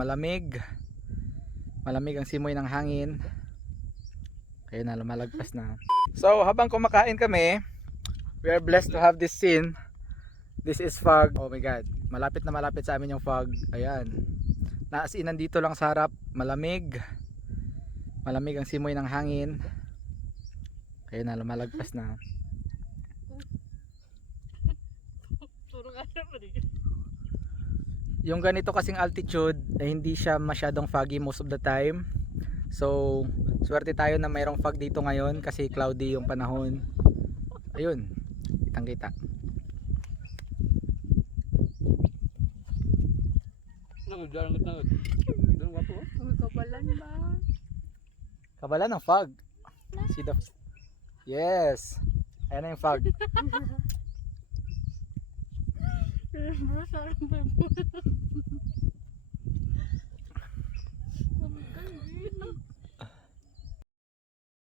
Malamig. Malamig ang simoy ng hangin. Kaya na lumalagpas na. So habang kumakain kami, we are blessed to have this scene. This is fog. Oh my god. Malapit na malapit sa amin yung fog. Ayan. Naasinan dito lang sa harap. Malamig. Malamig ang simoy ng hangin. Kaya na lumalagpas na. Yung ganito kasing altitude hindi siya masyadong foggy most of the time. So swerte tayo na mayroong fog dito ngayon kasi cloudy yung panahon. Ayun, kitang kita. Kabalan ba? Kabala ng fog. See the... Yes. Ayan na yung fog. Bro, sarang